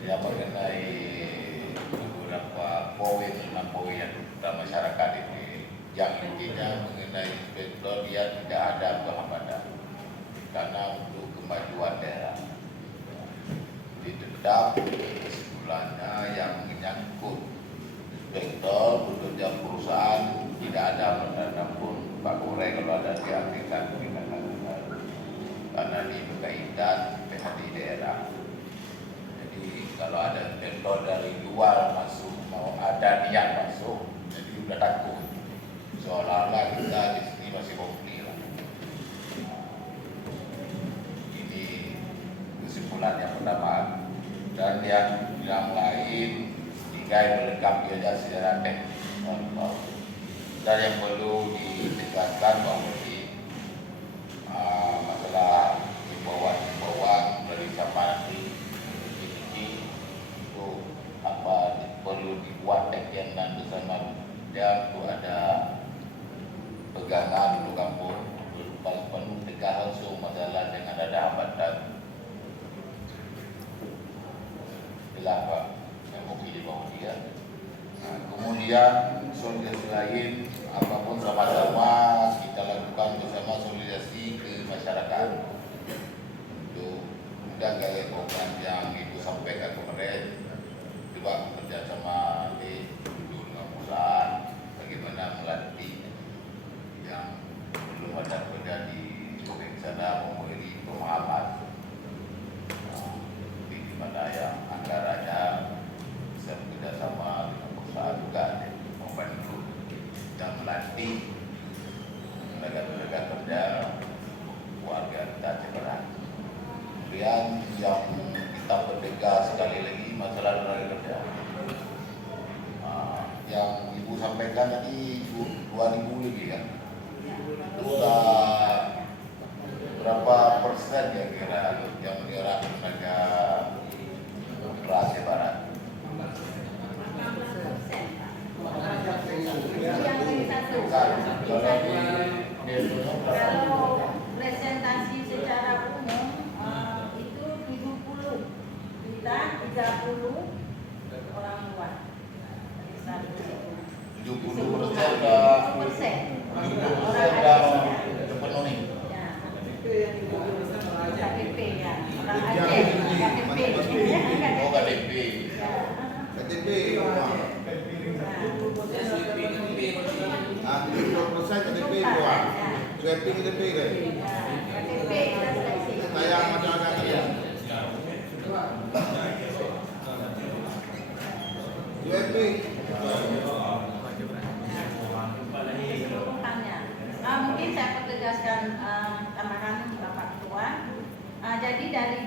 Ya, mengenai beberapa poin, 6 poin yang kita masyarakat ini, yang intinya mengenai inspektor dia tidak ada penghambatan karena untuk kemajuan daerah. Jadi tetap kesimpulannya yang menyangkut inspektor bekerja perusahaan tidak ada hambatan pun. Pak Kore kalau ada diartikan karena ini berkaitan PHD daerah. Kalau ada inspektor dari luar masuk, mau ada niat masuk, jadi udah takut. Seolah-olah kita di sini masih konflik lah. Ini kesimpulan yang pertama. Dan yang lain, tiga yang melengkapi aja secara teknis. Dan yang perlu ditegaskan bahwa masalah himbauan dari siapa nanti perlu dibuat tekian dan bersama dia untuk ada pegangan untuk kampung penuh tegak langsung masalah dengan ada hambatan kelapa yang mungkin di bawah dia. Kemudian solidasi lain apapun sama-sama kita lakukan bersama solidasi ke masyarakat untuk menjaga program yang Ibu sampaikan kemarin. Juga bekerja sama di dengan perusahaan bagaimana melatih yang belum ada kerja di sana memberi pemahaman di mana yang anggarannya bisa bekerja sama dengan perusahaan juga membantu dan melatih tenaga kerja warga kita Cikarang. Kemudian yang kita berdegas sekali lagi masalah tenaga kerja. Yang Ibu sampaikan tadi 2.000 lebih kan? Itu sudah berapa persen ya kira yang menyerap tenaga operasi barat? Kalau presentasi secara umum itu 70 kita 30 orang luar. 70% terpenuhi. KTP ya, orang Aceh, KTP. Oh, KTP. KTP. KTP buat. Sweeping KTP kan? KTP kita seleksi. Tayang masyarakat ya. Sweeping. Mungkin saya pertegaskan tambahan Bapak Ketua. Jadi dari